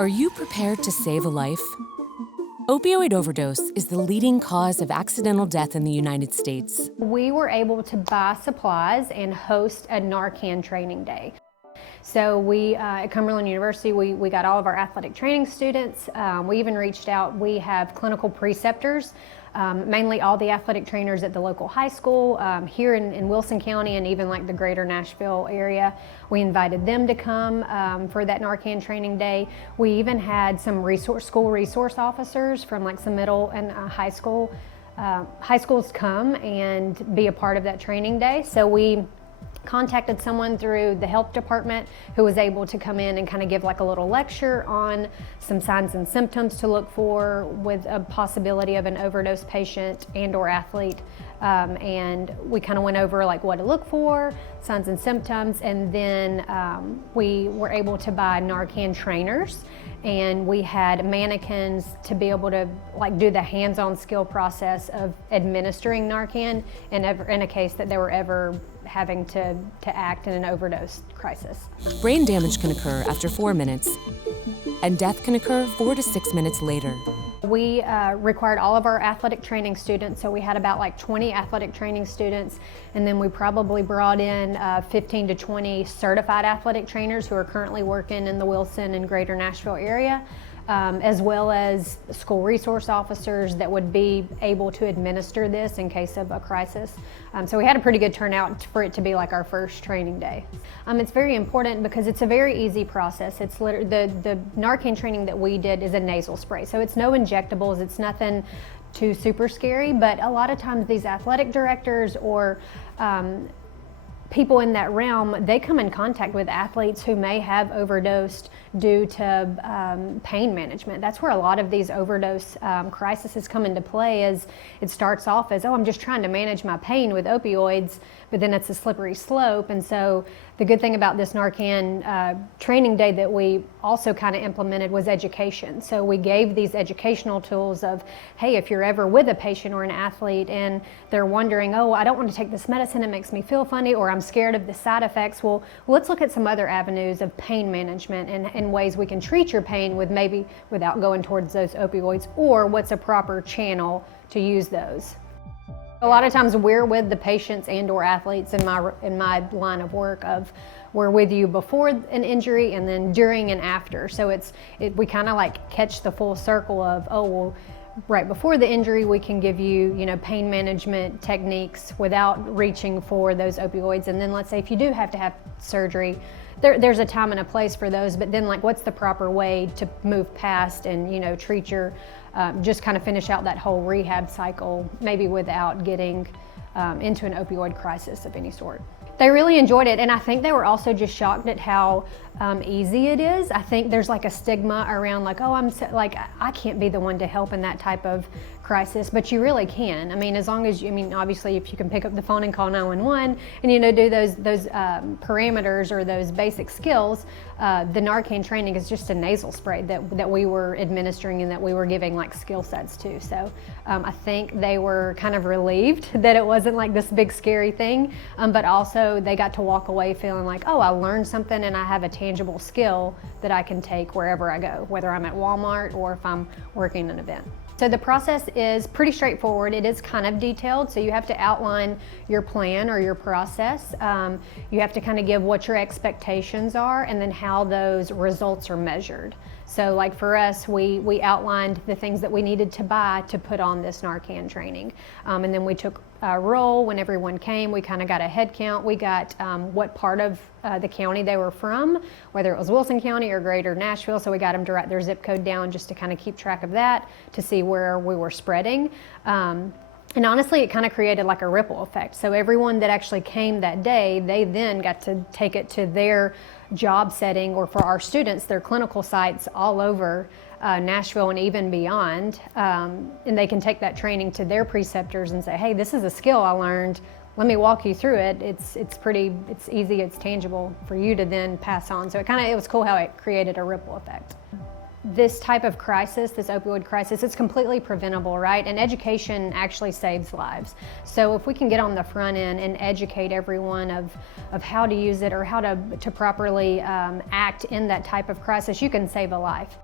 Are you prepared to save a life? Opioid overdose is the leading cause of accidental death in the United States. We were able to buy supplies and host a Narcan training day. So we, at Cumberland University, we got all of our athletic training students. We even reached out. We have clinical preceptors, mainly all the athletic trainers at the local high school here in Wilson County and even like the greater Nashville area. We invited them to come for that Narcan training day. We even had some school resource officers from like some middle and high schools come and be a part of that training day. So we contacted someone through the health department who was able to come in and kind of give like a little lecture on some signs and symptoms to look for with a possibility of an overdose patient and or athlete. And we kind of went over like what to look for, signs and symptoms, and then we were able to buy Narcan trainers, and we had mannequins to be able to like do the hands-on skill process of administering Narcan in a case that they were ever having to act in an overdose crisis. Brain damage can occur after 4 minutes, and death can occur 4 to 6 minutes later. We required all of our athletic training students, so we had about like 20 athletic training students, and then we probably brought in 15 to 20 certified athletic trainers who are currently working in the Wilson and greater Nashville area, as well as school resource officers that would be able to administer this in case of a crisis. So we had a pretty good turnout for it to be like our first training day. It's very important because it's a very easy process. It's the Narcan training that we did is a nasal spray, so it's no injectables, it's nothing too super scary, but a lot of times these athletic directors or people in that realm, they come in contact with athletes who may have overdosed due to pain management. That's where a lot of these overdose crises come into play. Is it starts off as, oh, I'm just trying to manage my pain with opioids, but then it's a slippery slope. And so the good thing about this Narcan training day that we also kind of implemented was education. So we gave these educational tools of, hey, if you're ever with a patient or an athlete and they're wondering, oh, I don't want to take this medicine, it makes me feel funny, or I'm scared of the side effects. Well, let's look at some other avenues of pain management and ways we can treat your pain with maybe without going towards those opioids, or what's a proper channel to use those. A lot of times we're with the patients and or athletes in my line of work of we're with you before an injury and then during and after. So we kind of like catch the full circle of, oh, well, right before the injury, we can give you, pain management techniques without reaching for those opioids. And then let's say if you do have to have surgery, there's a time and a place for those, but then like what's the proper way to move past and, treat your, just kind of finish out that whole rehab cycle, maybe without getting into an opioid crisis of any sort. They really enjoyed it, and I think they were also just shocked at how easy it is. I think there's like a stigma around like, oh, I can't be the one to help in that type of crisis, but you really can. I mean, as long as obviously if you can pick up the phone and call 911 and do those parameters or those basic skills, the Narcan training is just a nasal spray that we were administering and that we were giving like skill sets to. So I think they were kind of relieved that it wasn't like this big scary thing, but also they got to walk away feeling like, oh, I learned something and I have a tangible skill that I can take wherever I go, whether I'm at Walmart or if I'm working an event. So the process is pretty straightforward. It is kind of detailed, so you have to outline your plan or your process. You have to kind of give what your expectations are and then how those results are measured. So like for us, we outlined the things that we needed to buy to put on this Narcan training. And then we took a roll when everyone came. We kind of got a head count. We got what part of the county they were from, whether it was Wilson County or greater Nashville. So we got them to write their zip code down just to kind of keep track of that, to see where we were spreading. And honestly, it kind of created like a ripple effect. So everyone that actually came that day, they then got to take it to their job setting, or for our students, their clinical sites all over Nashville and even beyond. And they can take that training to their preceptors and say, hey, this is a skill I learned. Let me walk you through it. It's easy, it's tangible for you to then pass on. So it was cool how it created a ripple effect. This type of crisis, this opioid crisis, it's completely preventable, right? And education actually saves lives. So if we can get on the front end and educate everyone of how to use it or how to properly act in that type of crisis, you can save a life.